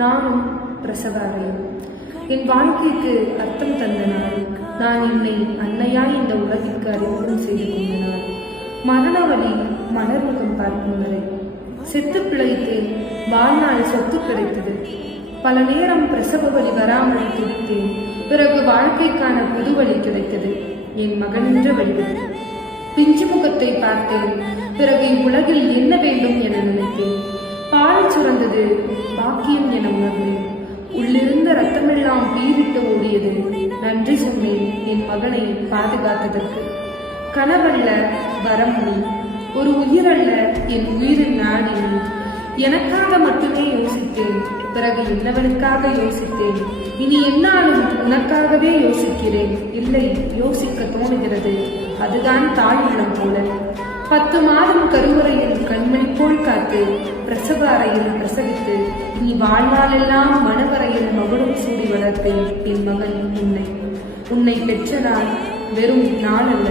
நானும் பிரசவ அறையும். என் வாழ்க்கைக்கு அர்த்தம் தந்த நாள், நான் என்னை அன்னையாய் இந்த உலகிற்கு அறிமுகம் செய்து கொண்ட நாள், மரணவழி மலர்முகம் பார்க்கும் வரை, செத்து பிழைத்தேன், வாழ்நாள் சொத்து கிடைத்தது. பல நேரம் பிரசவ வழி வராமல் துடித்தேன். பிறகு வாழ்க்கைக்கான புது வழி கிடைத்தது, என் மகனின்ற வழிகள். பிஞ்சு முகத்தை பார்த்தேன். பிறகு இவ்வுலகில் என்ன வேண்டும் என நினைத்தேன். பால் சுரந்தது, பாக்கியம் என உணர்ந்தேன். உள்ளிருந்த ரத்தமெல்லாம் பீரிட்டு ஓடியது. நன்றி சொன்னேன் என் மகனை பாதுகாத்ததற்கு. கனவல்ல வரம் நீ, ஒரு உயிரல்ல என் உயிரின் நாடி நீ. எனக்காக மட்டுமே யோசித்தேன், பிறகு என்னவனுக்காக யோசித்தேன். இனி என்னாலும் உனக்காகவே யோசிக்கிறேன். இல்லை, யோசிக்க தோணுகிறது, அதுதான் தாய் உள்ளம் போல. 10 மாதம் கருவறையில் கண்மணி போல் காத்து, பிரசவ அறையில் பிரசவித்து, இனி வாழ்நாளெல்லாம் மணவரையில் மகுடம் சூடி வளர்த்தேன் என் மகன் உன்னை. உன்னை பெற்ற நாள் வெறும் நாள் அல்ல.